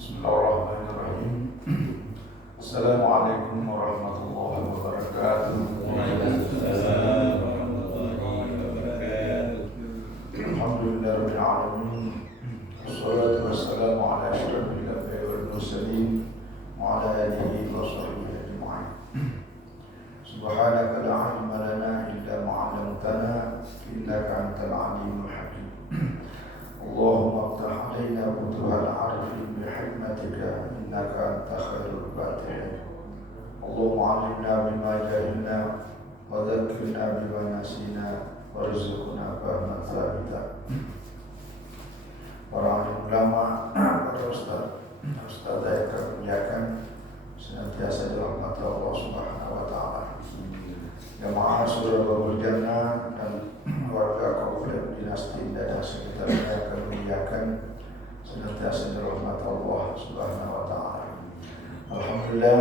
Bismillahirrahmanirrahim. Assalamualaikum warahmatullahi wabarakatuh. Waalaikumsalam warahmatullahi wabarakatuh. Alhamdulillahirabbil alamin. Wassalatu wassalamu ala asyrafil anbiya'i wal mursalin wa ala alihi wa sahbihi ajma'in. Subhanaka la ilma lana illa ma 'allamtana innaka antal alimul hakim. Allahumma aftah alaina futuhal arifin bihikmatika innaka anta khairul fatihin. Allahumma 'allimna bima jahilna wa dhakkirna bima nasina warzuqna fahman tsabita. Para ulama, para ustaz yang kami muliakan, senantiasa dirahmati Allah Subhanahu wa taala. Jamaah Surabaya Jannah dan warga Kabupaten Dinasti dan sekitarnya kami muliakan, senantiasa dirahmati Allah Subhanahu wa taala. Alhamdulillah,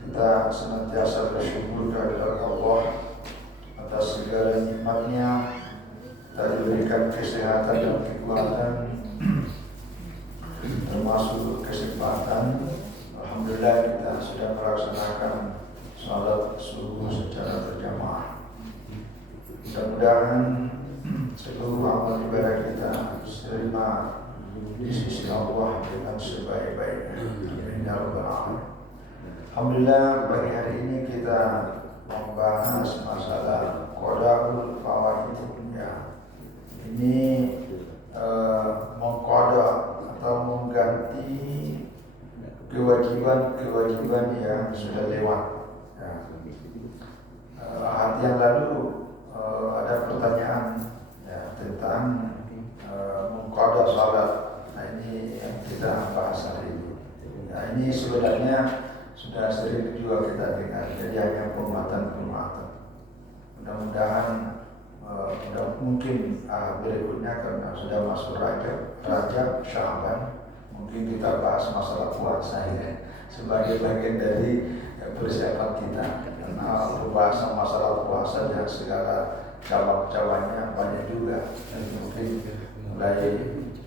kita senantiasa bersyukur kehadirat Allah atas segala nikmatnya. Kita diberikan kesehatan dan kekuatan, termasuk kesempatan. Alhamdulillah kita sudah melaksanakan salat subuh secara berjamaah. Mudah-mudahan seluruh amal ibadah kita diterima di sisi Allah dengan sebaik-baiknya. Amin ya rabbal alamin. Alhamdulillah, pagi hari ini kita membahas masalah qada'ul fawaid. Ya. Ini mengqada atau mengganti kewajiban yang sudah lewat. Ya. Hari yang lalu ada pertanyaan ya, tentang mengqada salat. Nah, ini yang kita bahas hari ini. Nah, ini sebenarnya sudah sering juga kita dengar, jadi hanya penguatan. Mudah-mudahan mungkin berikutnya karena sudah masuk Rajab Sya'ban, mungkin kita bahas masalah puasa ya, sebagai bagian dari persiapan kita. Karena pembahasan masalah puasa dan segala cabang-cabangnya banyak juga. Dan mungkin mulai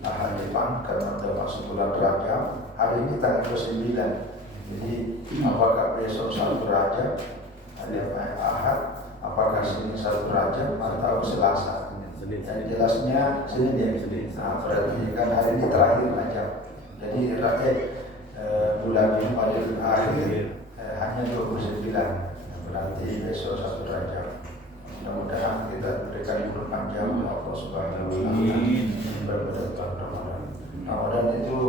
hari depan karena sudah masuk bulan Rajab. Hari ini tanggal 29. Jadi apakah besok 1 Rajab, hari Ahad, apakah Senin 1 Rajab atau Selasa? Yang jelasnya Senin ya. Nah, berarti kan hari ini terakhir Rajab. Jadi bulan Jumadil akhir hanya 29. Berarti besok 1 Rajab. Mudah-mudahan kita berikan umur panjang oleh Allah Subhanahu wa taala berdepan Ramadan. Ramadan itu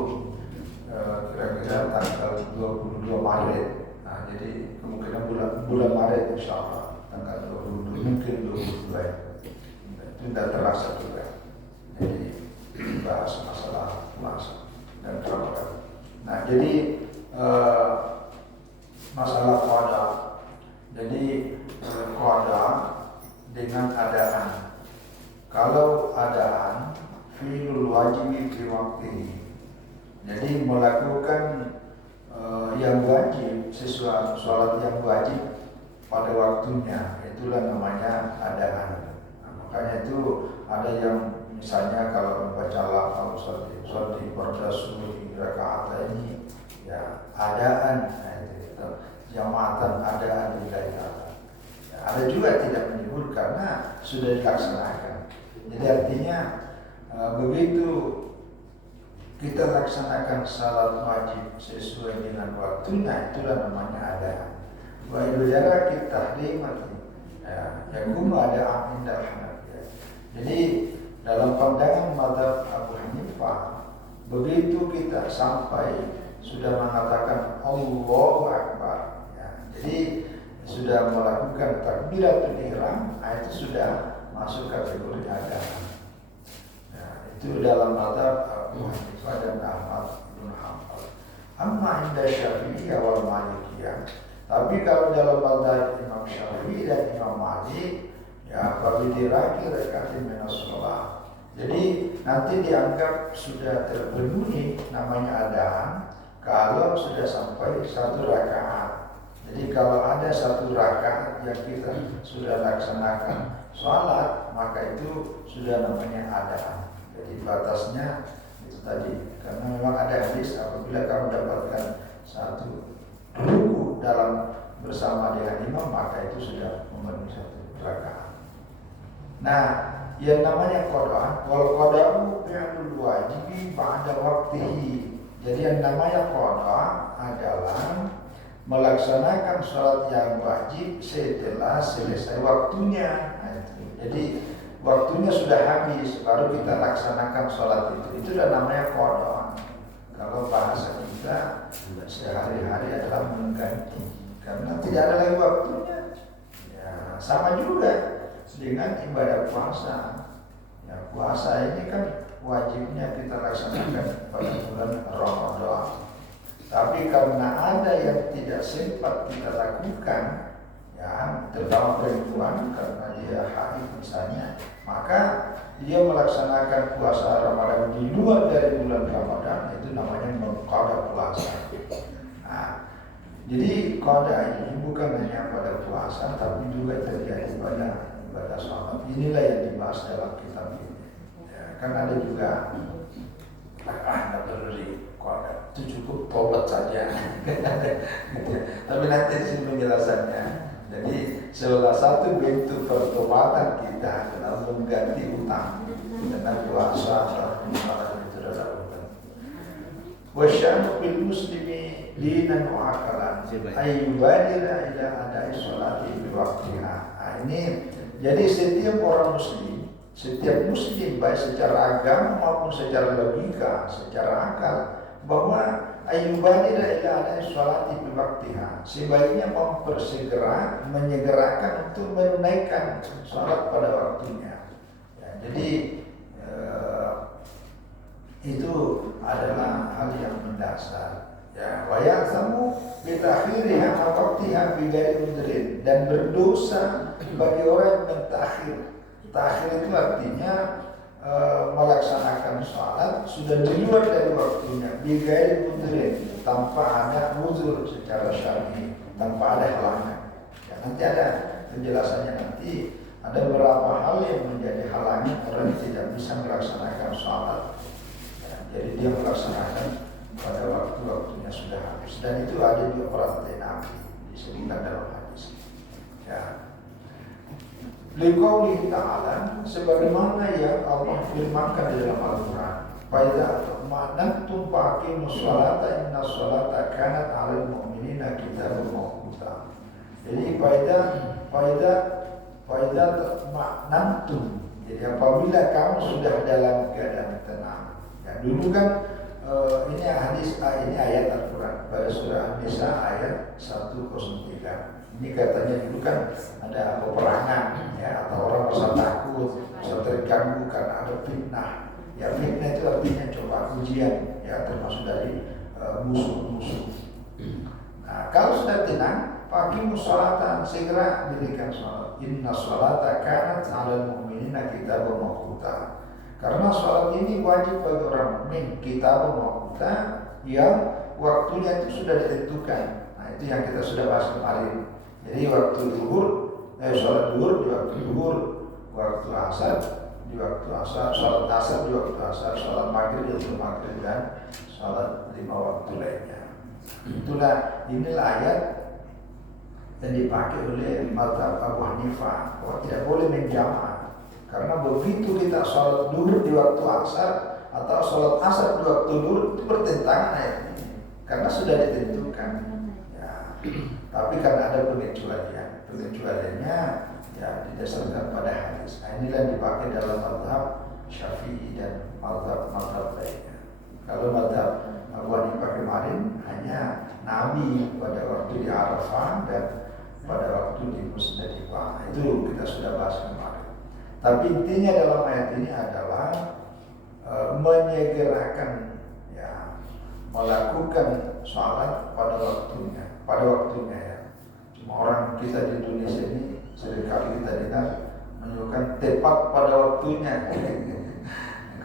kira-kira tanggal 22 Maret. Nah, jadi kemungkinan bulan Maret insyaallah tanggal 22 mungkin 22 ya. Itu tidak terasa juga. Jadi bahas masalah puasa dan Ramadan. Nah, jadi masalah qada. Jadi qada dengan adaan. Kalau adaan fi'lul wajibi fi waqtihi. Jadi melakukan yang wajib sesuai sholat yang wajib pada waktunya, itulah namanya adaan. Nah, makanya itu ada yang misalnya kalau membaca lafal sholli farda subuh rakaat ini ya adaan, nah, itu jamaatan adaan lillahi ta'ala. Ya, ada juga tidak menyebut karena sudah dilaksanakan. Jadi artinya begitu kita laksanakan salat wajib sesuai dengan waktunya, itulah namanya adaan. Wa idza kita tahrimati ya yakum ada indah Hanafiyah. Jadi dalam pandangan mazhab Abu Hanifah, begitu kita sampai sudah mengatakan Allahu Akbar ya, jadi sudah melakukan takbiratul ihram, itu sudah masuk kategori adaan. Ya, itu dalam mazhab Abu Hanifah dan Ahmad bin Hanbal. Amma inda Syafi'i wal Malikiyah. Tapi kalau dalam mazhab Imam Syafi'i dan Imam Malik, ya fabidiraki rakatin minas shalah. Jadi nanti dianggap sudah terpenuhi namanya adaan kalau sudah sampai 1 rakaat. Jadi kalau ada 1 rakaat yang kita sudah laksanakan sholat, maka itu sudah namanya adaan. Jadi batasnya itu tadi. Karena memang ada hadis apabila kamu dapatkan satu ruku dalam bersama dengan imam, maka itu sudah memenuhi satu rakaat. Nah, yang namanya qada, wal qada'u fi'lul wajibi ba'da waqtihi. Jadi yang namanya qada adalah melaksanakan sholat yang wajib setelah selesai waktunya. Nah, jadi waktunya sudah habis, baru kita laksanakan sholat itu. Itu sudah namanya qada. Kalau bahasa kita sehari-hari adalah mengganti, karena tidak ada lagi waktunya. Ya, sama juga dengan ibadah puasa. Ya, puasa ini kan wajibnya kita laksanakan pada bulan Ramadan. Tapi karena ada yang tidak sempat kita lakukan, ya, terutama perempuan karena dia haid misalnya, maka dia melaksanakan puasa Ramadan di luar dari bulan Ramadan, itu namanya mengqada puasa. Nah, jadi qada ini bukan hanya pada puasa, tapi juga terjadi pada ibadah sholat. Inilah yang dibahas dalam kitab ini. Ya, kan ada juga nggak perlu di qada, itu cukup tobat saja. Tapi nanti sih penjelasannya. Jadi salah satu bentuk pertobatan kita adalah mengganti utang dengan puasa atau ibadah itu adalah utang. Wasyanu bil muslimi dinan wa akalan ayyubadira ila adai sholati bi waqtiha. Ini jadi setiap orang muslim, setiap muslim baik secara agama maupun secara logika, secara akal, bahwa ayyubadira ila adai sholati bi waqtiha, sebaiknya mempersegera, menyegerakan untuk menunaikan sholat pada waktunya. Ya, jadi itu adalah hal yang mendasar. Ya, wa ya'samu bi ta'khiriha an waqtiha bi ghairi udhrin, dan berdosa bagi orang yang mentakhir. Takhir itu artinya melaksanakan sholat sudah di luar dari waktunya, bi ghairi udhrin, tanpa ada uzur secara syar'i, tanpa ada halangan. Ya, nanti ada penjelasannya nanti. Ada beberapa hal yang menjadi halangan orang yang tidak bisa melaksanakan sholat. Jadi dia melaksanakan pada waktu-waktunya sudah habis, dan itu ada di perantai Nabi disebutkan dalam hadis. Ya. Liqaulihi ta'ala, sebagaimana yang Allah firmankan di dalam Al-Quran, "Faiza ma'nantum faqimus sholata inna sholata kanat 'alal mu'minina kitaban mawquta." Jadi faiza ma'nantum. Jadi apabila kamu sudah dalam keadaan tenang. Ya, dulu kan ini hadis, ini ayat Al-Quran pada surah An-Nisa ayat 103. Ini katanya dulu kan ada peperangan, ya, atau orang merasa takut, merasa terganggu karena ada fitnah. Ya, fitnah itu artinya coba ujian, ya, termasuk dari musuh-musuh. Nah, kalau sudah tenang, faqimus sholata, segera dirikan sholat. Inna sholata kanat 'alal mu'minina kitaban mawquta. Karena sholat ini wajib bagi orang mukmin, kitaban mawquta, yang waktunya itu sudah ditentukan. Nah, itu yang kita sudah bahas kemarin. Jadi waktu zuhur, sholat zuhur di waktu zuhur, waktu asar di waktu asar, sholat asar di waktu asar, sholat maghrib di waktu maghrib, dan sholat 5 waktu lainnya. Inilah ayat yang dipakai oleh mazhab Abu Hanifah bahwa tidak boleh menjamak. Karena begitu kita sholat zuhur di waktu asar atau sholat asar di waktu zuhur, itu bertentangan ayat ini, karena sudah ditentukan. Ya, tapi karena ada pengecualiannya, ya, didasarkan pada hadis. Nah, inilah yang dipakai dalam mazhab Syafi'i dan mazhab lainnya. Kalau mazhab Abu Hanifah kemarin hanya Nabi pada waktu di Arafah dan pada waktu di Musdalifah. Itu kita sudah bahas kemarin. Tapi intinya dalam ayat ini adalah menyegerakan, ya, melakukan sholat pada waktunya, ya. Cuma orang kita di Indonesia ini seringkali kita dengar menunjukkan tepat pada waktunya.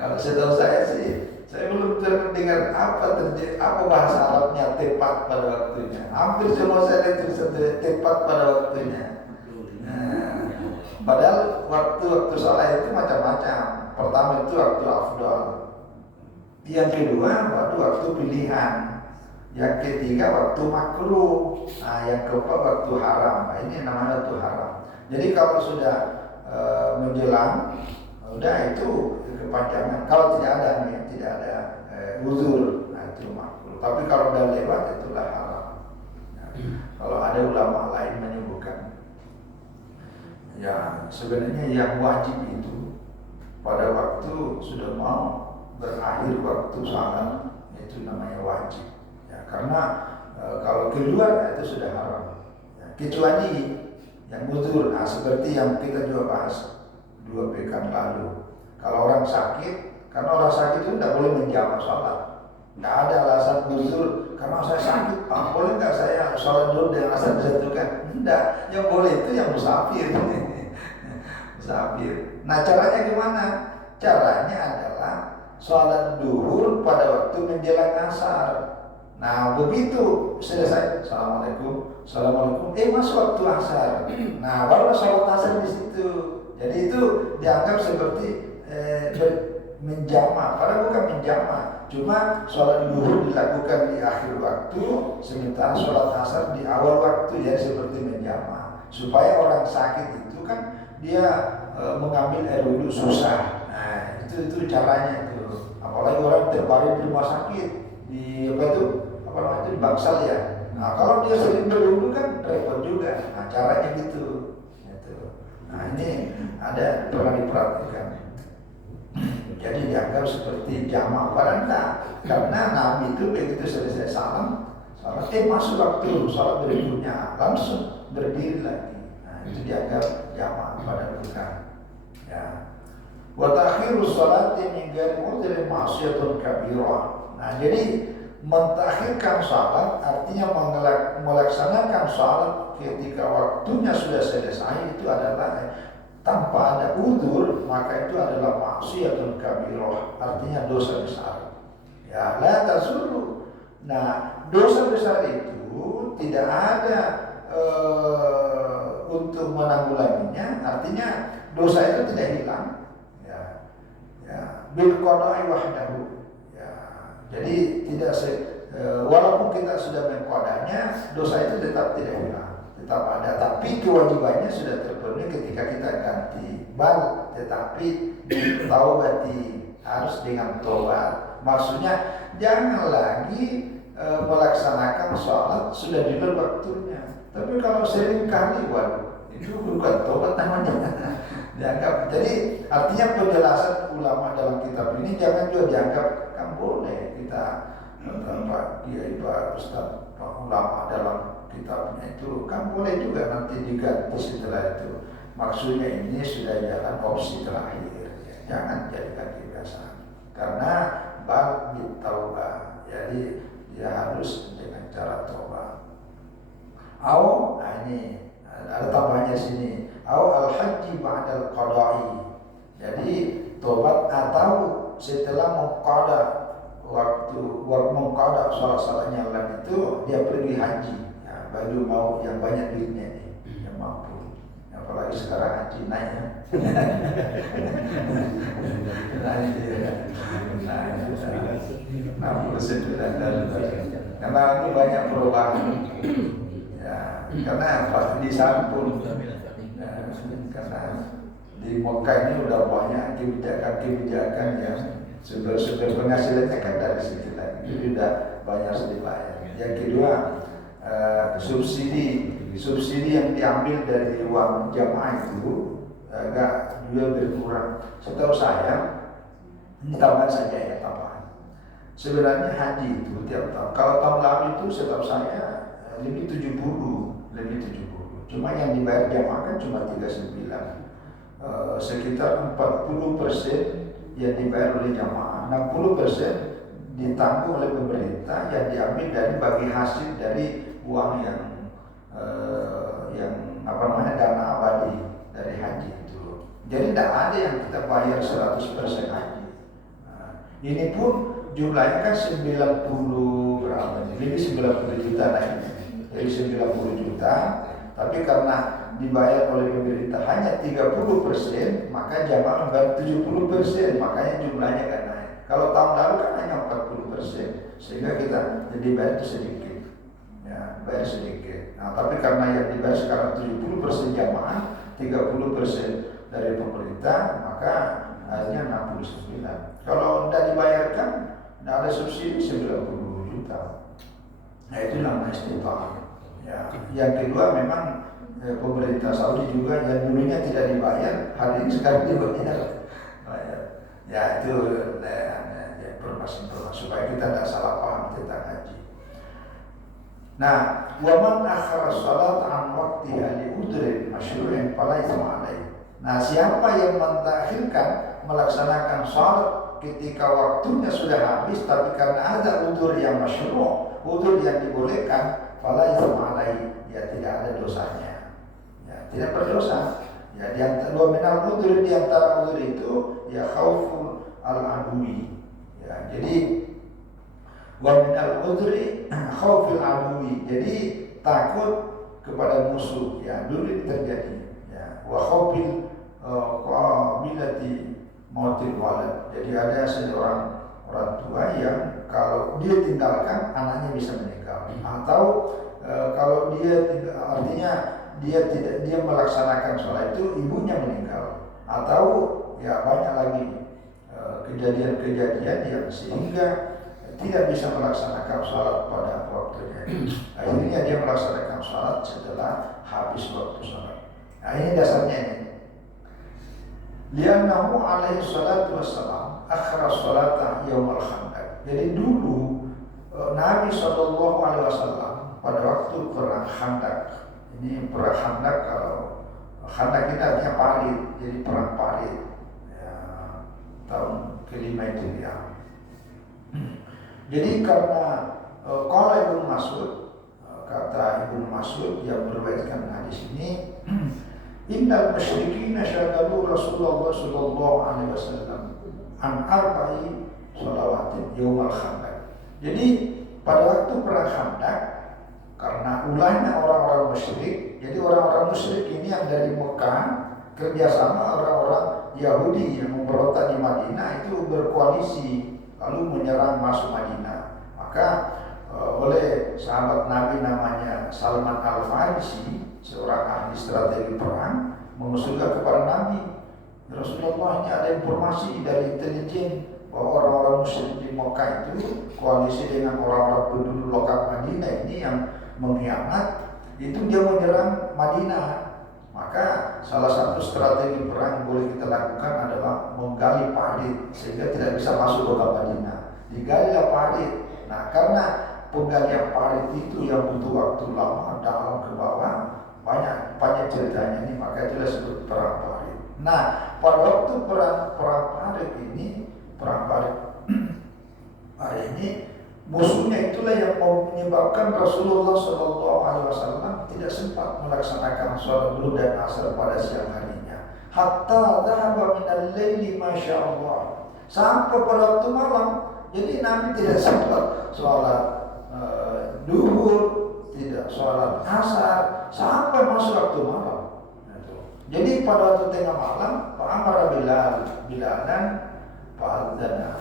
Kalau setahu saya sih, saya belum terdengar apa bahasa Arabnya tepat pada waktunya. Hampir semua saya lihat tepat pada waktunya. Nah, padahal waktu sholat itu macam-macam. Pertama itu waktu afdal, Yang kedua waktu pilihan. Yang ketiga waktu makruh. Nah, yang keempat waktu haram. Nah, ini namanya waktu haram. Jadi kalau sudah menjelang, udah itu kepanjangan. Kalau tidak ada uzur, nah itu makruh. Tapi kalau udah lewat itulah haram. Nah, kalau ada ulama lain menyebutkan, ya sebenarnya yang wajib itu pada waktu sudah mau berakhir waktu salat itu namanya wajib. Ya, karena kalau keluar itu sudah haram. Ya, kecuali yang uzur, nah seperti yang kita juga bahas 2 pekan lalu. Kalau orang sakit, karena orang sakit itu tidak boleh menjamak sholat. Tidak ada alasan uzur, karena saya sakit, boleh nggak saya sholat dulu dengan alasan disatukan? Tidak, yang boleh itu yang musafir. Musafir. Nah caranya gimana? Caranya adalah sholat duhur pada waktu menjelang asar. Nah begitu selesai, assalamualaikum, masuk waktu asar. Nah baru sholat asar di situ. Jadi itu dianggap seperti menjamak, padahal bukan menjamak. Cuma sholat duhur dilakukan di akhir waktu, sementara sholat asar di awal waktu, ya seperti menjamak. Supaya orang sakit itu kan dia mengambil air wudhu susah. Nah itu caranya itu. Apalagi orang terbaring di rumah sakit, di di bangsal ya. Nah kalau dia sering berwudhu kan repot juga. Nah caranya gitu. Nah ini ada pernah diperhatikan. Jadi dianggap seperti jamak, padahal enggak. Karena Nabi itu begitu selesai salat masuk waktu salat berikutnya langsung berdiri lagi. Nah itu dianggap jamak, padahal bukan. Ya. Wa ta'khirus sholati min ghairi udhrin ma'siyatun kabirah. Nah jadi mentakhirkan salat artinya melaksanakan salat ketika waktunya sudah selesai itu adalah tanpa ada udzur, maka itu adalah maksiatun kabirah, artinya dosa besar. Ya, la tasuru. Nah, dosa besar itu tidak ada untuk menanggulanginya, artinya dosa itu tidak hilang. Bil qada'i wahdahu. Jadi tidak walaupun kita sudah mengkodanya, dosa itu tetap tidak hilang, tetap ada. Tapi kewajibannya sudah terpenuhi ketika kita ganti bal, tetapi taubati harus dengan tobat. Maksudnya jangan lagi melaksanakan sholat sudah di luar waktunya. Tapi kalau sering kali, waduh, itu bukan tobat namanya. Dianggap. Jadi artinya penjelasan ulama dalam kitab ini jangan juga dianggap kan boleh kita Pak Kiai Pak Ustaz Pak ulama dalam kitabnya itu kan boleh juga nanti diganti setelah itu. Maksudnya ini sudah jalan opsi terakhir. Ya. Jangan jadikan kebiasaan. Karena bab bitauba. Jadi dia harus dengan cara tobat. Ini ada tambahnya sini. Al-haji ba'dal qada'i. Jadi tobat atau setelah mengqada waktu mengqada salat-salatnya lain itu dia pergi haji. Ya, baru mau yang banyak duitnya nih, yang mampu. Apalagi sekarang haji naik ya. Karena ini banyak perubahan. Ya, karena pasti disampun. Karena di Mekah ini udah banyak kebijakan yang sumber penghasilannya kan dari situ lagi, jadi udah banyak dibayar. Yang kedua, subsidi yang diambil dari uang jamaah itu agak juga berkurang. Setahu saya, ini tambahan saja ya tambahan. Sebenarnya haji itu tiap tahun. Kalau tahun lalu itu setahu saya lebih 70. Cuma yang dibayar jamaah kan cuma 39. Sekitar 40% yang dibayar oleh jamaah, 60% ditanggung oleh pemerintah yang diambil dari bagi hasil dari uang yang dana abadi dari haji itu. Jadi tidak ada yang kita bayar 100% haji. Ini pun jumlahnya kan 90 berapa? Lebih 90 juta naik. Jadi 90 juta. Tapi karena dibayar oleh pemerintah hanya 30%, maka jamaah membayar 70%, makanya jumlahnya kan naik. Kalau tahun lalu kan hanya 40%, sehingga kita jadi bayar sedikit, ya bayar sedikit. Nah tapi karena yang dibayar sekarang 70% jamaah, 30% dari pemerintah, maka akhirnya 69. Kalau tidak dibayarkan, tidak ada subsidi 90 juta. Nah itu namanya istighfar. Ya. Yang kedua memang pemerintah Saudi juga yang dulunya tidak dibayar, hari ini sekarang dibayar. Ya itu informasi supaya kita tidak salah paham tentang haji. Nah, waman akhara salat an waqtiha li udrin masyru'in fala itsma alaihi. Nah, siapa yang mentakhirkan melaksanakan salat ketika waktunya sudah habis tapi karena ada udzur yang masyru', udzur yang dibolehkan, fala itsma alaihi, ya tidak ada dosanya. Ya, tidak berdosa. Ya, di antara minal udzur, di antara udzur itu ya khauful al-adwi. Ya, jadi wa minal udri khaufil adwi, jadi takut kepada musuh, ya dulu ini terjadi, ya wa khaufil qabilati mautil walad, jadi ada seorang orang tua yang kalau dia tinggalkan anaknya bisa meninggal, atau kalau dia artinya dia melaksanakan sholat itu ibunya meninggal, atau ya banyak lagi kejadian-kejadian yang sehingga tidak bisa melaksanakan sholat pada waktunya. Akhirnya dia melaksanakan sholat setelah habis waktu sholat. Nah ini dasarnya ini. Liannahu alaihi salatu wassalam akhara sholata yaumal khandaq. Jadi dulu Nabi SAW pada waktu perang Khandaq. Ini perang Khandaq, kalau Khandaq ini artinya parit, jadi perang parit. Ya, tahun kelima itu ya. Jadi karena qala Ibnu Mas'ud, kata Ibnu Mas'ud yang meriwayatkan hadis ini, innal musyrikina syagalu Rasulullah sallallahu alaihi wasallam an arba'i shalawatin yaumal khandaq. Jadi pada waktu perang Khandaq, karena ulahnya orang-orang musyrik, jadi orang-orang musyrik ini yang dari Mekah kerjasama orang-orang Yahudi yang memberontak di Madinah itu berkoalisi lalu menyerang masuk Madinah. Maka oleh sahabat Nabi namanya Salman Al-Farisi, seorang ahli strategi perang, mengusulkan kepada Nabi, Rasulullah, ini ada informasi dari intelijen bahwa orang-orang musyrik di Mekah itu koalisi dengan orang-orang penduduk lokal Madinah ini yang mengkhianat, itu dia menyerang Madinah. Maka salah satu strategi perang yang boleh kita lakukan adalah menggali parit sehingga tidak bisa masuk ke Madinah. Digalilah parit. Nah, karena penggalian parit itu yang butuh waktu lama dalam ke bawah, banyak ceritanya ini, maka itu disebut perang parit. Nah, pada waktu perang parit ini, musuhnya itulah yang menyebabkan Rasulullah SAW tidak sempat melaksanakan sholat zuhur dan asar pada siang harinya. Hatta dhahaba minal laili masyaallah, sampai pada waktu malam. Jadi Nabi tidak sempat sholat duhur, tidak sholat asar sampai masuk waktu malam. Jadi pada waktu tengah malam, Pak Amar Bilalan fa'adzana.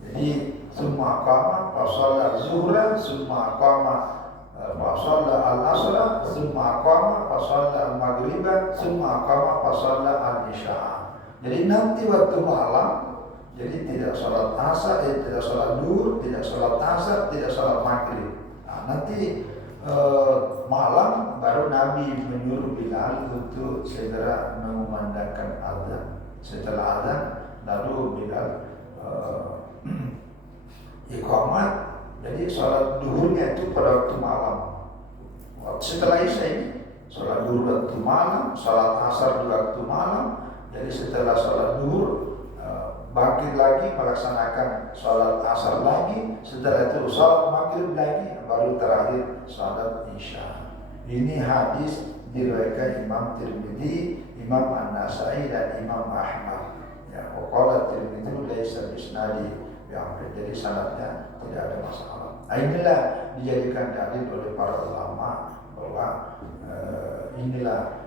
Jadi semua qama fa shalla zuhra, semua qama fa shalla al-asra, semua qama fa shalla al-maghriba, semua qama fa shalla al-isya. Jadi nanti waktu malam, jadi tidak sholat asar, tidak sholat duhur, tidak sholat asar, tidak sholat maghrib. Nah, nanti malam baru Nabi menyuruh Bilal untuk segera mengumandangkan azan. Setelah azan, lalu Bilal iqamat. Jadi sholat duhurnya itu pada waktu malam. Setelah isya ini sholat duhur waktu malam, sholat asar di waktu malam. Jadi setelah sholat duhur bangkit lagi melaksanakan sholat asar lagi. Setelah itu sholat maghrib lagi, baru terakhir sholat isya. Ini hadis diriwayatkan Imam Tirmidzi, Imam An-Nasai dan Imam Ahmad. Ya, waqala Tirmidzi laisa bisnadi yang jadi sanadnya tidak ada masalah. Nah, inilah dijadikan dalil oleh para ulama bahwa inilah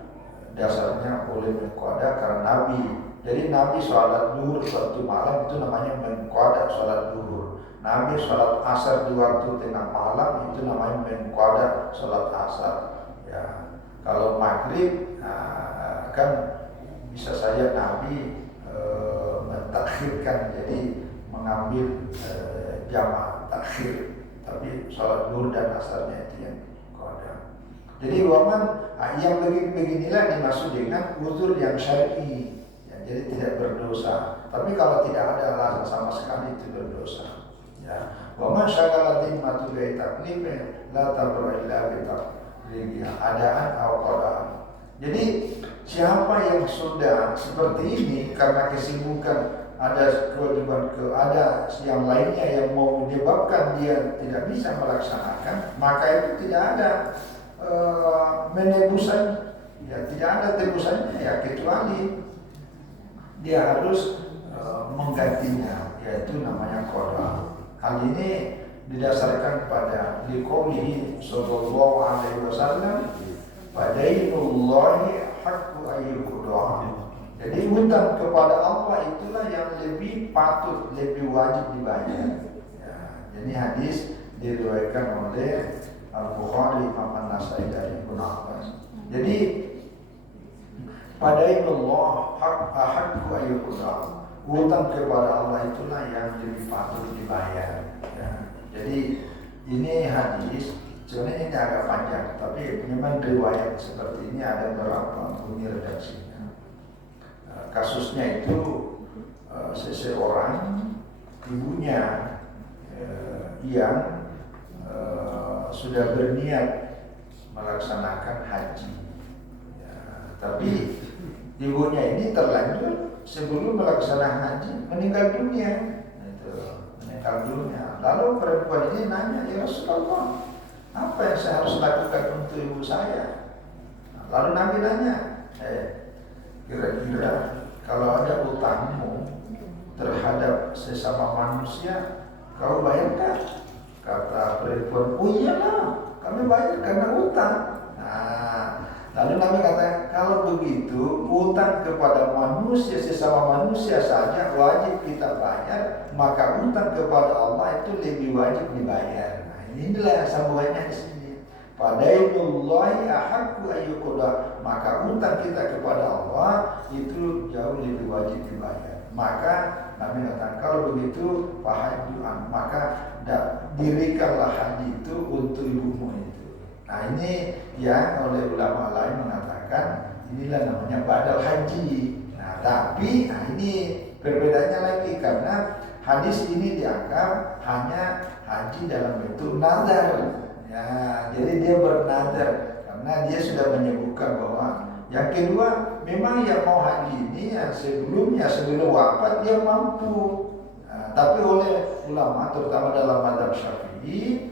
dasarnya boleh mengqada karena Nabi Jadi Nabi sholat duhur waktu malam itu namanya mengqada sholat duhur. Nabi sholat asar di waktu tengah malam itu namanya mengqada sholat asar. Ya, kalau maghrib kan bisa saja Nabi mentakhirkan, jadi mengambil jamaah takhir. Tapi sholat duhur dan asarnya itu yang qada. Jadi waman yang beginilah dimaksud dengan uzur yang syar'i. Jadi tidak berdosa. Tapi kalau tidak ada alasan sama sekali itu berdosa. Ya. Wa ma syagala dhimmatu bi taklifin la tabra illa bi taqlifiha adaan aw qadaan. Jadi siapa yang sudah seperti ini karena kesibukan ada kewajiban ada yang lainnya yang mau menyebabkan dia tidak bisa melaksanakan, maka itu tidak ada menebusan, ya tidak ada tebusannya ya kecuali dia harus menggantinya, yaitu namanya qada. Hal ini didasarkan pada liqaulihi sallallahu alaihi wasallam, "Badainullahi haqqu ayyuqda." Jadi hutang kepada Allah itulah yang lebih patut, lebih wajib dibayar. Ya, jadi hadis diriwayatkan oleh Al-Bukhari, Imam An-Nasai dari Ibnu Abbas. Jadi Padainullah haqqu ayyuqda. Hutang kepada Allah itulah yang lebih patut dibayar. Ya. Jadi ini hadis sebenarnya ini agak panjang, tapi memang riwayat seperti ini ada beberapa bunyi redaksinya. Kasusnya itu seseorang ibunya yang sudah berniat melaksanakan haji, ya, tapi ibunya ini terlanjur sebelum melaksanakan haji meninggal dunia. Lalu perempuan ini nanya, "Ya Rasulullah, apa yang saya harus lakukan untuk ibu saya?" Lalu Nabi nanya, kira-kira kalau ada utangmu terhadap sesama manusia, kau bayarkan? Kata perempuan, "Oh iyalah, kami bayar karena utang." Nah, lalu Nabi kata, kalau begitu utang kepada manusia, sesama manusia saja wajib kita bayar, maka utang kepada Allah itu lebih wajib dibayar. Nah, inilah sambungannya di sini. Padainullahi ahaqqu ayyuqda. Maka utang kita kepada Allah itu jauh lebih wajib dibayar. Maka Nabi katakan, kalau begitu fahajjuan, maka dirikanlah haji itu untuk ibumu itu. Nah, ini yang oleh ulama lain mengatakan inilah namanya badal haji. Nah, tapi ini perbedaannya lagi karena hadis ini dianggap hanya haji dalam bentuk nazar. Ya, jadi dia bernazar karena dia sudah menyebutkan bahwa yang kedua memang yang mau haji ini yang sebelum wafat dia mampu. Nah, tapi oleh ulama terutama dalam mazhab Syafi'i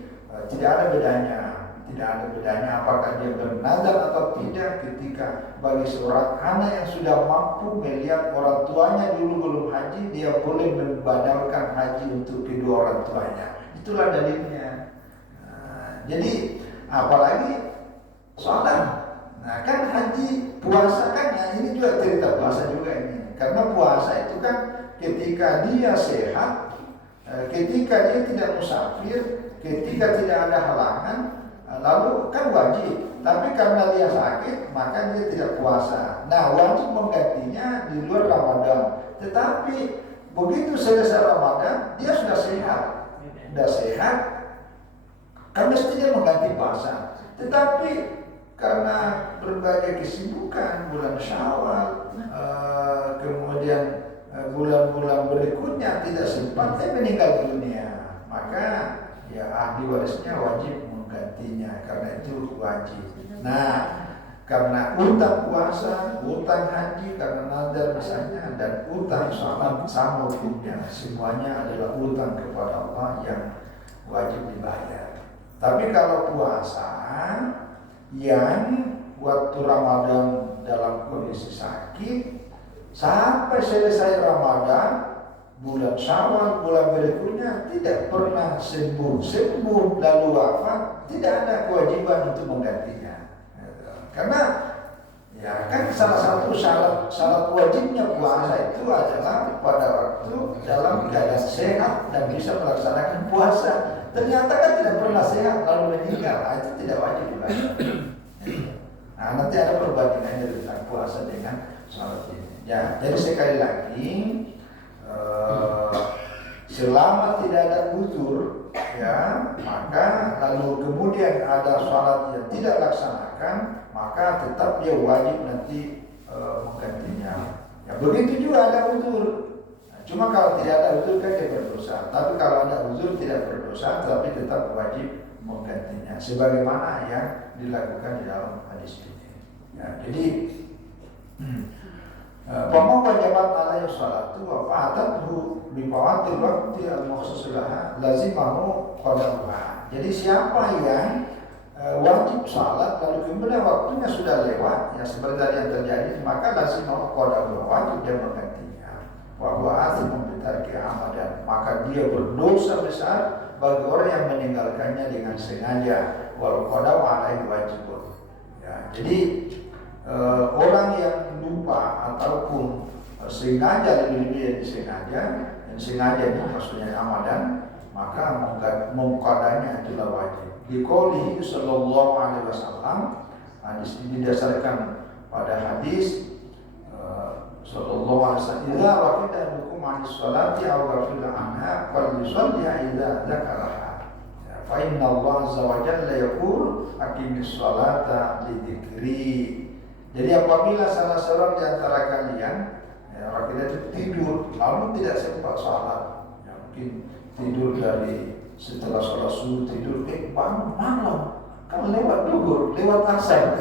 tidak ada bedanya apakah dia bernazar atau tidak ketika bagi seorang anak yang sudah mampu melihat orang tuanya dulu belum haji, dia boleh membadalkan haji untuk kedua orang tuanya. Itulah dalilnya. Jadi apalagi sholat, nah kan haji, puasa kan, nah ini juga cerita puasa juga ini. Karena puasa itu kan ketika dia sehat, ketika dia tidak musafir, ketika tidak ada halangan, lalu kan wajib. Tapi karena dia sakit, maka dia tidak puasa. Nah, wajib menggantinya di luar Ramadan. Tetapi begitu selesai Ramadan, dia sudah sehat, kan mestinya mengganti puasa. Tetapi karena berbagai kesibukan bulan Syawal, kemudian bulan-bulan berikutnya tidak sempat, meninggal dunia, maka ya ahli warisnya wajib menggantinya, karena itu wajib. Nah, karena utang puasa, utang haji karena nazar misalnya, dan utang sholat sama hukumnya, semuanya adalah utang kepada Allah yang wajib dibayar. Tapi kalau puasa yang waktu Ramadan dalam kondisi sakit sampai selesai Ramadan, bulan Syawal, bulan berikutnya tidak pernah sembuh lalu wafat, tidak ada kewajiban untuk menggantinya. Karena Ya kan salah satu syarat wajibnya puasa itu adalah pada waktu dalam keadaan sehat dan bisa melaksanakan puasa. Ternyata kan tidak pernah sehat lalu meninggal, itu tidak wajib dilaksanakan. Nah, nanti ada perbandingannya tentang puasa dengan sholat ini. Ya, jadi sekali lagi selama tidak ada uzur, ya, maka lalu kemudian ada sholat yang tidak laksanakan, maka tetap dia wajib nanti menggantinya. Ya, begitu juga ada uzur. Nah, cuma kalau tidak ada uzur kan dia berdosa. Tapi kalau ada uzur tidak berdosa, tapi tetap wajib menggantinya. Sebagaimana yang dilakukan di dalam hadis ini. Ya, jadi Pemong wajibat alaihi sholatu wa fa'atatuhu bifawatil waqti al-mukhsasilaha lazimahu qadaruha. Jadi siapa yang wajib salat lalu kemudian waktunya sudah lewat, ya seperti tadi yang terjadi, maka lazimahu qadaruha, wajib dia menggantinya. Wa huwa azimun bitarki amadan, maka dia berdosa besar bagi orang yang meninggalkannya dengan sengaja. Wal qadaru alaihi wajibun. Ya, jadi orang yang lupa ataupun sengaja, lebih-lebih yang sengaja itu maksudnya amadan, maka mengqadanya itulah wajib. Diqoulihi sallallahu alaihi wasallam, hadis ini didasarkan pada hadis sallallahu alaihi wasallam, idza waqita hukum anis salati aw ghafila anha fal yusalliha idza dzakaraha. Fa inna Allah azza wa jalla yaqul aqimis salata li dzikri. Jadi apabila salah seorang di antara kalian, ya, orang kita itu tidur lalu tidak sempat sholat, ya, mungkin tidur dari setelah sholat subuh tidur, bangun malam, kan lewat duhur, lewat asar.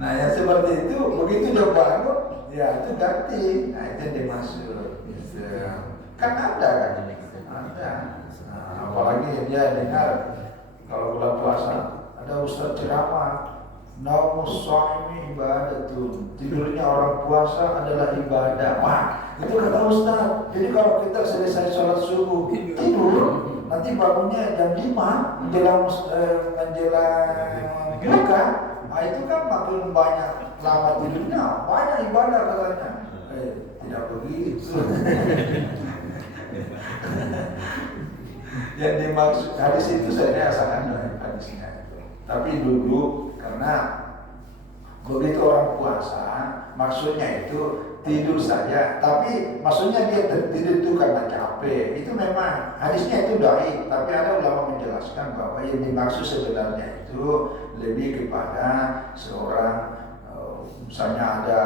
Nah yang seperti itu, begitu dia bangun, ya itu ganti, nah itu yang dimaksud. Gitu. Kan ada kan? Ada. Nah, apalagi dia dengar kalau bulan puasa ada ustaz ceramah. Naumus shaimi ibadatun, tidurnya orang puasa adalah ibadah. Wah, itu kata Ustaz. Jadi kalau kita selesai sholat subuh tidur, nanti bangunnya jam 5 menjelang buka, nah itu kan makin banyak lama tidurnya, banyak ibadah katanya. Tidak begitu. Yang dimaksud hadis itu saya sangat hadisnya itu. Tapi dulu karena begitu orang puasa, maksudnya itu tidur saja. Tapi maksudnya dia tertidur itu karena capek. Itu memang hadisnya itu dhaif. Tapi ada ulama menjelaskan bahwa yang dimaksud sebenarnya itu lebih kepada seorang misalnya ada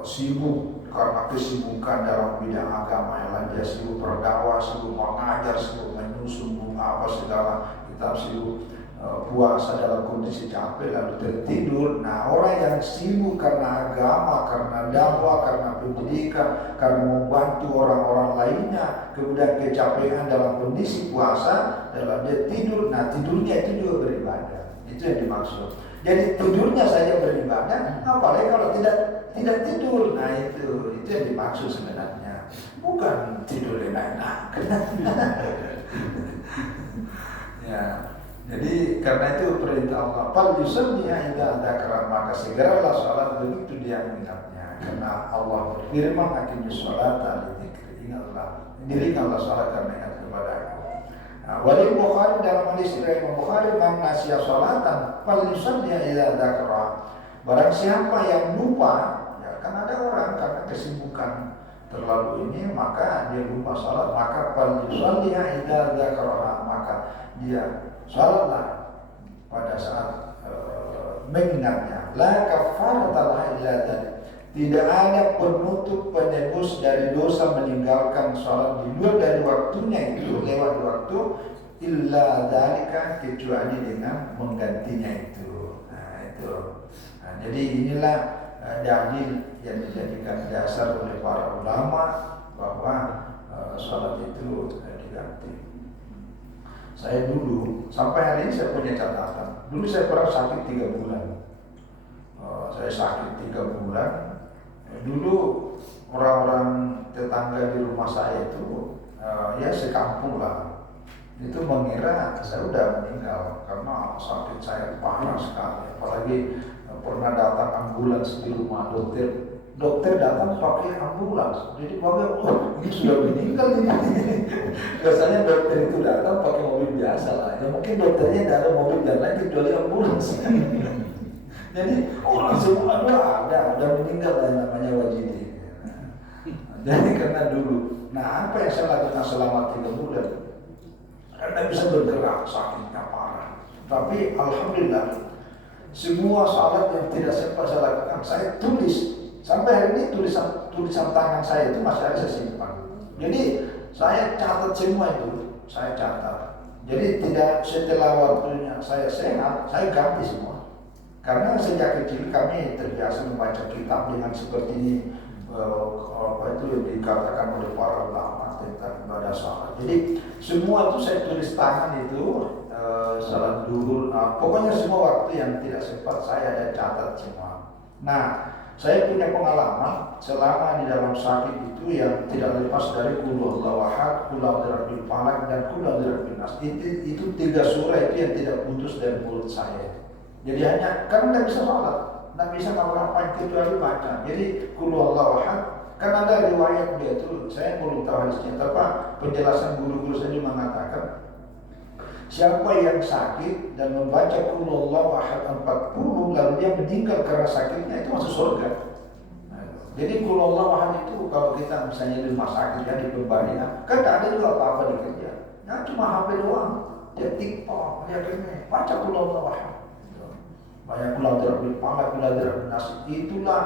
sibuk karena kesibukan dalam bidang agama, yang dia sibuk berdakwah, sibuk mengajar, sibuk menyusun apa segala, kita sibuk puasa dalam kondisi capek lalu tertidur. Nah orang yang sibuk karena agama, karena dakwah, karena pendidikan, karena membantu orang-orang lainnya, kemudian kecapean dalam kondisi puasa, dalam dia tidur, nah tidurnya itu juga beribadah. Itu yang dimaksud. Jadi tidurnya saja beribadah, apalagi kalau tidak tidur. Nah itu yang dimaksud sebenarnya. Bukan tidur enak-enak. Ya. Jadi karena itu perintah Allah, fal yusalliha idza dzakara, maka segeralah salat begitu dia mengingatnya. Karena Allah berfirman, aqimis sholata li dzikri, ingatlah, dirikanlah salat karena ingat kepada Aku. Nah, Walid Bukhari dalam hadis riwayat Bukhari, man nasiya sholatan fal yusalliha idza dzakara. Barang siapa yang lupa, ya kan ada orang karena kesibukan terlalu ini, maka dia lupa salat, maka fal yusalliha idza dzakara, maka dia salatlah pada saat mengingatnya. La kafarata laha illa dzalik. Tidak ada penutup penebus dari dosa meninggalkan salat di luar dari waktunya itu, lewat waktu, illa dzalika, kecuali dengan menggantinya itu. Nah itu. Nah, jadi inilah dalil yang dijadikan dasar oleh para ulama bahwa salat itu diganti. Saya dulu, sampai hari ini saya punya catatan. Dulu saya pernah sakit 3 bulan. Saya sakit 3 bulan. Dulu orang-orang tetangga di rumah saya itu, ya sekampung lah, itu mengira saya udah meninggal karena sakit saya parah sekali. Apalagi pernah datang ambulans di rumah dokter datang pakai ambulans, jadi oh ini sudah meninggal ini. Biasanya dokter itu datang pakai mobil biasa lah, ya mungkin dokternya tidak ada mobil yang lain kecuali ambulans. Jadi langsung ada meninggal lah yang namanya Wajidi. Jadi karena dulu, nah apa yang saya lakukan selama 3 bulan? Karena bisa bergerak, sakitnya parah. Tapi alhamdulillah, semua salat yang tidak sempat saya lakukan, saya tulis. Sampai hari ini tulisan tangan saya itu masih ada, saya simpan. Jadi saya catat semua itu, saya catat. Jadi tidak setelah waktunya saya sehat, saya ganti semua. Karena sejak kecil kami terbiasa membaca kitab dengan seperti ini. Apa itu yang dikatakan oleh para ulama tentang ibadah salat. Jadi semua itu saya tulis tangan itu, salat duhur, pokoknya semua waktu yang tidak sempat saya ada catat semua. Nah, saya punya pengalaman selama di dalam sakit itu yang tidak lepas dari Qul huwallahu ahad, Qul a'udzu birabbil falaq, dan Qul a'udzu birabbin nas. Itu 3 surah itu yang tidak putus dari mulut saya. Jadi hanya karena tidak bisa sholat, tidak bisa ngapa-ngapain kecuali baca. Jadi Qul huwallahu ahad, kan ada riwayat dia itu, saya belum tahu hadisnya, tapi penjelasan guru-guru saya mengatakan siapa yang sakit dan membaca Qul huwallahu ahad 40 lalu dia meninggal karena sakitnya, itu masuk surga. Jadi Qul huwallahu ahad itu kalau kita misalnya di rumah sakit ya, di pembarian, kan tidak ada juga apa-apa dikerja. Ya cuma HP doang, dia TikTok, dia gini, baca Qul huwallahu ahad. Banyak Qul a'udzu birabbil falaq, Qul a'udzu birabbin nas, itulah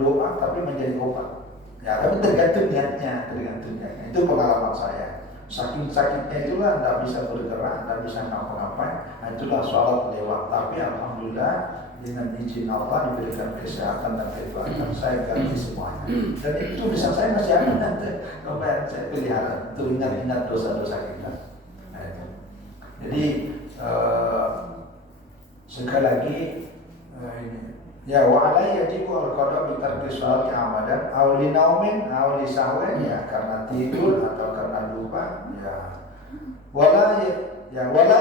doa tapi menjadi obat. Ya, tapi tergantung niatnya. Itu pengalaman saya. Saking sakitnya itulah tidak bisa bergerak, tidak bisa ngapa-ngapain. Nah, itulah sholat lewat. Tapi alhamdulillah dengan izin Allah diberikan kesehatan dan kekuatan, saya ganti semuanya. Dan itu tulisan saya masih ada nanti. Kemarin saya pelihara, itu ingat-ingat dosa-dosa kita. Nah, itu. Jadi sekali lagi ini. Ya, wa alaihi yajibu al-qada bi tarki sholati amadan aw li naumin aw li sahwin, ya karena tidur atau karena lupa, ya. Wala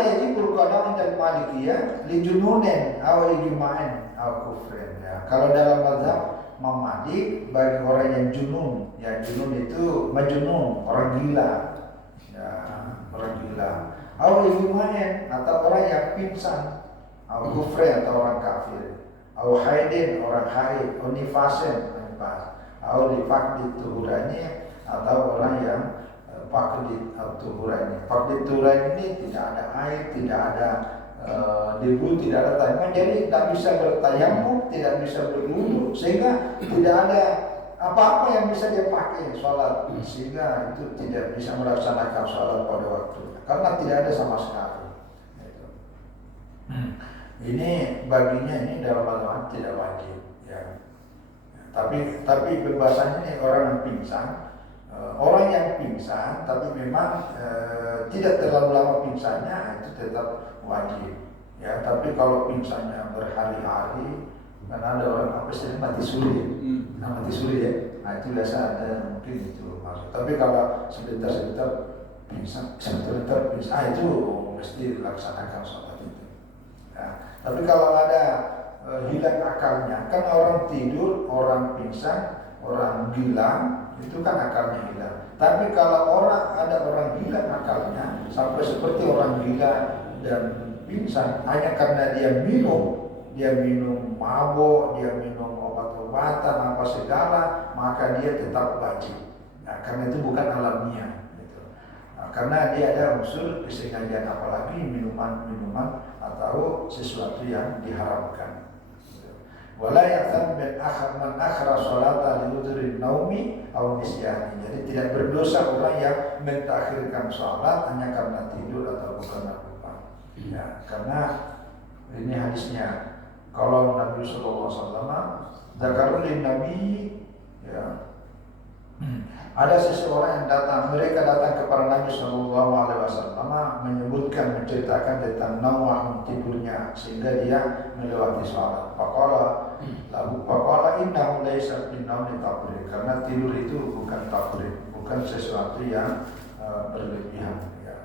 yajibu al-qada inda al-malikiyah li jununin aw li juma'in aw kufrin, ya. Kalau dalam mazhab Imam Malik, bagi orang yang junun, ya junun itu majnun, orang gila. Ya, orang gila. Aw li juma'in, atau orang yang pingsan, aw kufrin, atau orang kafir. Au haidin, orang haid, au nifasin, nifas, au difakdit tuhurani, atau orang yang fakdit tuhurani. Fakdit tuhurani ini tidak ada air, tidak ada debu, tidak ada tayamum, jadi tidak bisa bertayamum, tidak bisa berwudu, sehingga tidak ada apa-apa yang bisa dia pakai sholat, sehingga itu tidak bisa melaksanakan sholat pada waktunya, karena tidak ada sama sekali. Ini baginya ini dalam agama tidak wajib, ya. Tapi pembahasannya ini orang yang pingsan, tapi memang tidak terlalu lama pingsannya, itu tetap wajib, ya. Tapi kalau pingsannya berhari-hari, kan ada orang apa sih mati suri, mati suri ya. Nah itu biasa ada mungkin itu maksud. Tapi kalau sebentar pingsan, itu mesti dilaksanakan sholat itu. Ya. Tapi kalau ada hilang akalnya, kan orang tidur, orang pingsan, orang gila, itu kan akalnya hilang. Tapi kalau ada orang hilang akalnya, sampai seperti orang gila dan pingsan, hanya karena dia minum mabuk, dia minum obat-obatan, apa segala, maka dia tetap wajib. Nah, karena itu bukan alamiah. Karena dia ada unsur kesengajaan, apalagi minuman atau sesuatu yang diharamkan. Wala ya'tham man akhara sholata li udhrin naumi aw nisyani. Jadi tidak berdosa orang yang mentakhirkan sholat hanya karena tidur atau karena lupa. Ya, karena ini hadisnya, kalau Nabi sallallahu alaihi wasallam zakarul nabi, ya. Ada seseorang yang mereka datang kepada Nabi Sallallahu Alaihi Wasallam menceritakan tentang nawah tidurnya, sehingga dia melewati sholat. Faqala innahu laysa min nawmi tafrid, karena tidur itu bukan tafrid, bukan sesuatu yang berlebihan. Ya.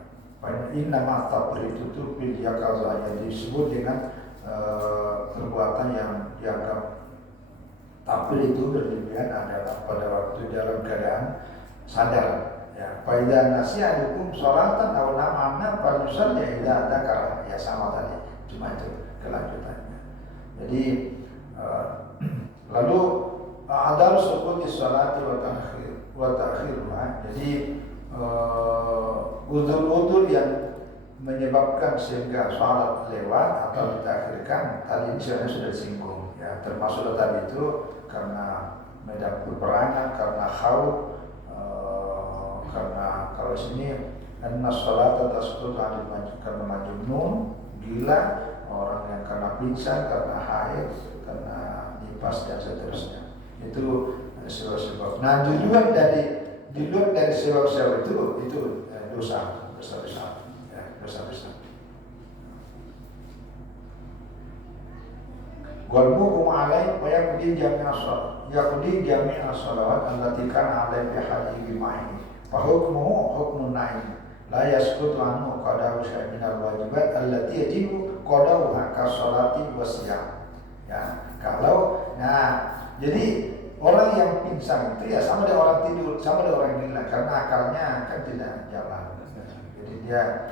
Inna ma tafrid itu bil yaqazah, yang disebut dengan perbuatan yang dianggap tampil itu berlebihan adalah pada waktu dalam keadaan sadar. Ya, faidan nasiya hukum sholatan aw namana falyusalli idza dzakara. Ya sama tadi, cuma itu kelanjutannya. Jadi lalu adal sukuti sholati wa ta'khirha. Jadi udzur-udzur yang menyebabkan sehingga sholat lewat atau ditakhirkan tadi ini sudah disinggung ya, termasuk tadi itu karena medan peperangan, karena haul, karena kalau sini karena sholat tasqut anil majnun, karena majnun, gila, orang yang karena pingsan, karena haid, karena nifas dan seterusnya. Itu sebab-sebab. Nah, di luar dari sebab-sebab itu dosa besar. Besar. Walmu'um alaih wa yakudi jami'a sholawat allati kana alaih bihadi bima'ini fa hukmuhu hukmun na'im la yasqutu anhu qada'u syai'in minal wajibat allati yajibu qada'uha ka sholati wa siyam. Ya, jadi orang yang pingsan itu ya sama dengan orang tidur, sama dengan orang gila karena akalnya kan tidak jalan. Jadi dia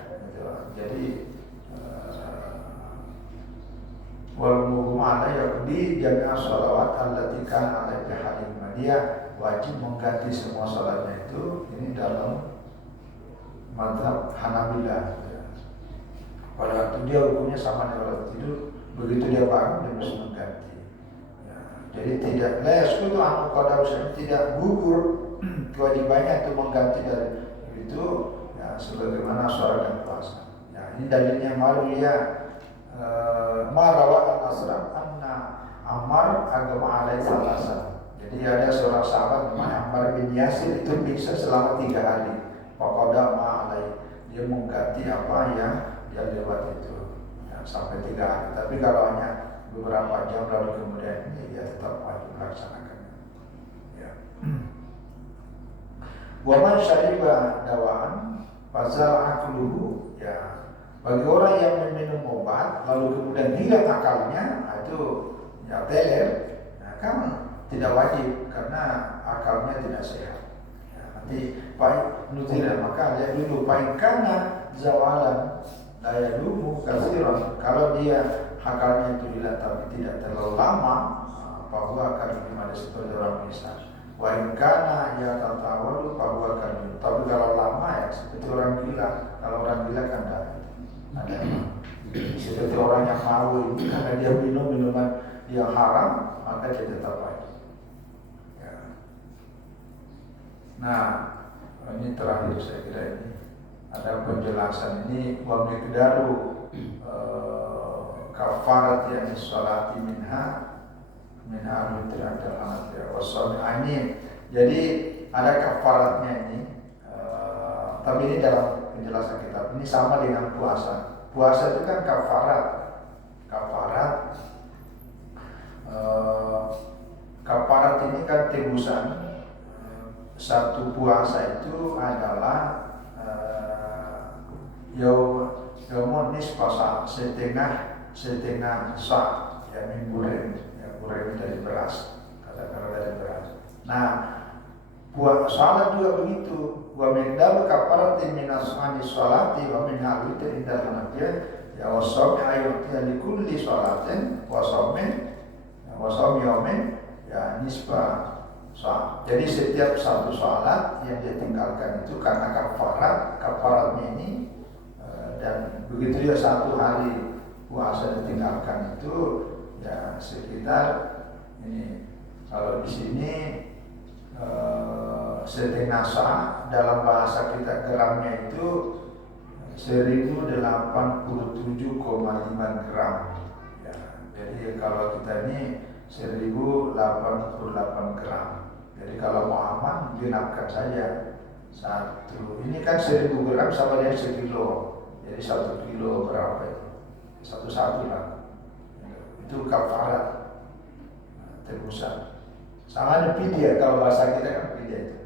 wal mughma yakdi jami'a sholawat allati kana alaihi halim. Dia wajib mengganti semua salatnya itu. Ini dalam mazhab Hanabilah. Pada waktu dia hukumnya sama dengan orang tidur, begitu dia bangun dia mesti mengganti. Ya, jadi tidak la yasqutu anhu qada'u syai'in, tidak gugur kewajibannya itu mengganti dari itu ya, sebagaimana sholat dan puasa. Ya, ini dalilnya Marwiyah Marawa al-Asram anna Ammar agama alaihi salasa. Jadi ada seorang sahabat namanya Ammar bin Yasir itu pingsan selama 3 hari. Faqada ma'alai, dia mengganti apa yang dia lewat itu ya, sampai 3 hari. Tapi kalau hanya beberapa jam lalu kemudian ini dia tetap wajib melaksanakannya. Ya. Wa man syariba dawaan fazal aqluhu, ya. Bagi orang yang meminum obat lalu kemudian hilang akalnya, itu ya teler, nah, kan tidak wajib karena akalnya tidak sehat. Ya, nanti baik nutila maka lihat dulu paikana zawalan daya lumu kasiran. Kalau dia akalnya itu hilang tapi tidak terlalu lama, bahwa akan dimana seperti orang misal. Waikana ya tatawalu bahwa akan, tapi kalau lama ya seperti orang gila. Kalau orang gila kan ada seperti orang yang mau ini karena dia minum minuman yang haram maka dia tetap wajib. Ya. Nah ini terakhir saya kira ini ada penjelasan ini wa miqdaru kafarat yang sholati minha witri adal amat ya wasol ini. Jadi ada kafaratnya ini, tapi ini dalam penjelasan kitab ini sama dengan puasa. Puasa itu kan kafarat. Kafarat ini kan tebusan. Satu puasa itu adalah yaumun nisfa setengah sa, ya mingguren, ya guren dari beras, katakanlah dari beras. Nah, salat juga begitu. Wa min dalu kafaratin min asmani sholati wa min hawiti indah hanafiyah ya wasawmi ayatnya di kulli sholatin wasawmi yaumin ya nisbah sah. Jadi setiap satu sholat yang dia tinggalkan itu karena kafaratnya ini dan begitu ya satu hari puasa ditinggalkan itu ya sekitar ini kalau di sini setengah sah, dalam bahasa kita gramnya itu 1087,5 gram ya, jadi kalau kita ini 1088 gram. Jadi kalau mau aman genapkan saja satu, ini kan 1000 gram sama dengan 1 kilo, jadi 1 kilo berapa itu, satu lah itu kafarat tebusan. Sama ada fidyah, kalau bahasa kita kan fidyah itu.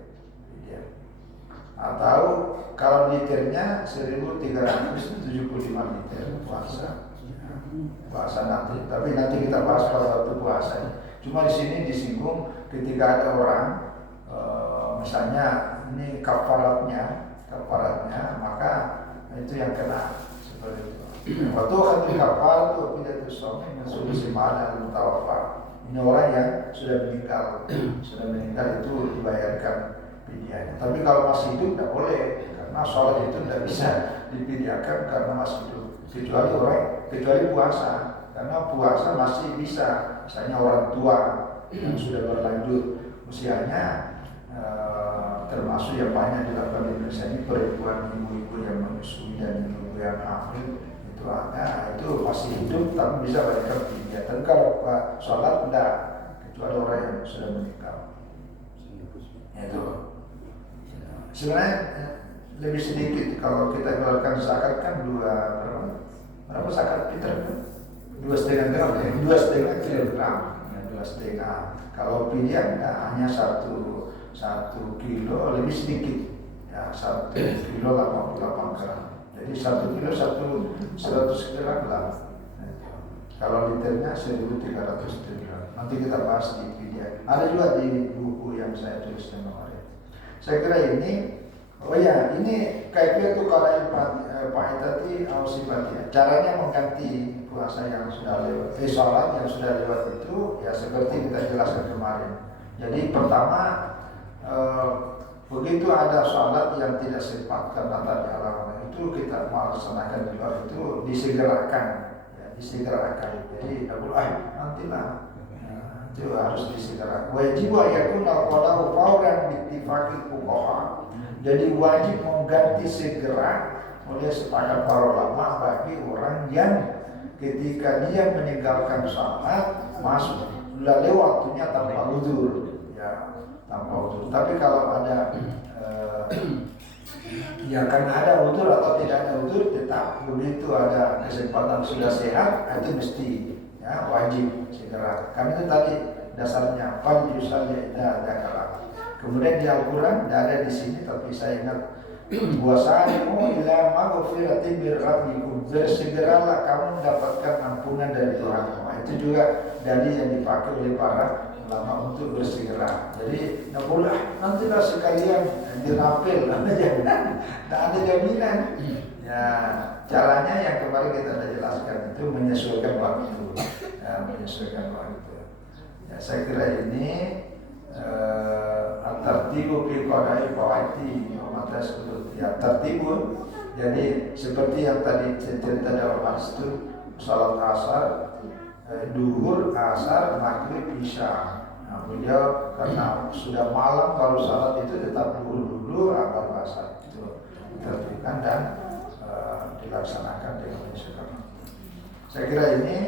Atau kalau liternya 1375 liter puasa. Puasa nanti, tapi nanti kita bahas pada waktu puasa. Cuma di sini disinggung ketika ada orang, misalnya ini kafaratnya, maka itu yang kena seperti itu. Waktu akan dikafar itu tidak tersuami solusi mana mutawafar. Ini orang yang sudah meninggal itu dibayarkan fidyahnya. Tapi kalau masih hidup tidak boleh, karena sholat itu tidak bisa dipidyakan karena masih hidup. Kecuali puasa, karena puasa masih bisa. Misalnya orang tua yang sudah berlanjut usianya, termasuk yang banyak dilakukan di Indonesia ini perempuan, ibu-ibu yang menyusui dan ibu yang hamil itu ada, itu masih hidup tapi bisa bayarkan fidyah. Tapi kalau sholat tidak, kecuali orang yang sudah meninggal. Itu sebenarnya lebih sedikit. Kalau kita keluarkan zakat kan berapa zakat fitrah? 2,5 gram ya, 2,5 kilogram, 2,5. Kalau fidyah hanya 1 kilo lebih sedikit, ya 1 kilo 88 gram. Jadi 1 kilo 100 gram lah. Kalau liternya 1.300 gram. Nanti kita bahas di fidyah. Ada juga di buku yang saya tulis kemarin. Saya kira ini. Oh ya, ini kaifiyatul qada'il fa'itati aw sifatiyah. Caranya mengganti puasa yang sudah lewat, sholat yang sudah lewat itu ya seperti kita jelaskan kemarin. Jadi pertama, begitu ada sholat yang tidak sempat karena tadi alam itu kita melaksanakan di luar itu disegerakan, ya, disegerakan. Jadi tidak boleh nantilah. Itu harus disegerakan. Wajib yakun al-qada'u fawran bittifaqil fuqaha. Jadi wajib mengganti segera oleh sepakat para ulama bagi orang yang ketika dia meninggalkan sholat masuk lalu waktunya tanpa uzur, ya tanpa uzur. Tapi kalau ada ya karena ada uzur atau tidak ada uzur, tetap begitu ada kesempatan sudah sehat itu mesti ya wajib segera. Kami itu tadi dasarnya fal yusalli idza dzakara. Kemudian di Al-Quran tidak ada di sini, tapi saya ingat wasari'u ila maghfiratin min rabbikum, bersegeralah kamu mendapatkan ampunan dari Tuhan. Itu juga dalil yang dipakai oleh para ulama untuk bersegera. Jadi nantilah sekalian dirapel, jangan, tidak ada jaminan. Ya caranya yang kemarin kita sudah jelaskan itu menyesuaikan waktu, ya, menyesuaikan waktu. Ya saya kira ini tertibu fi qada'i fawaiti mata sebut ya tertibu. Jadi seperti yang tadi cerita dalam hadis itu salat asar, duhur, asar, maghrib, isya. Nah, beliau karena sudah malam baru salat itu tetap duhur dulu baru asar itu ditertibkan dan dilaksanakan dengan sesuai. Saya kira ini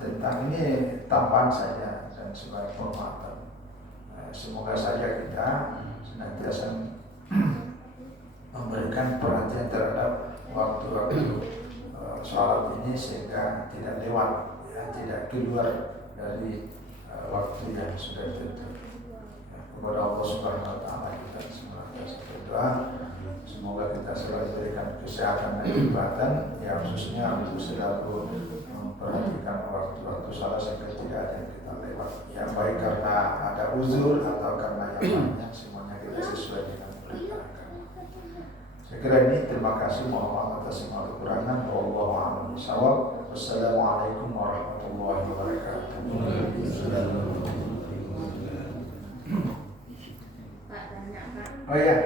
tentang ini tambahan saja dan sebagai penguatan. Semoga saja kita senantiasa memberikan perhatian terhadap waktu-waktu sholat ini sehingga tidak lewat, ya, tidak keluar dari waktu yang sudah tentu. Kepada Allah Subhanahu Wa Taala kita senantiasa berdoa. Semoga kita selalu diberikan kesehatan dan kekuatan, ya khususnya untuk selalu memperhatikan waktu-waktu sholat sehingga tidak ada yang kita lewat. Yang baik karena ada uzur atau karena yang lainnya, semuanya kita sesuai dengan perencanaan. Saya kira ini, terima kasih, mohon maaf atas semua kekurangan. Wallahu a'lam bishawab. Wassalamualaikum warahmatullahi wabarakatuh. Pak, tanya Pak. Oh ya.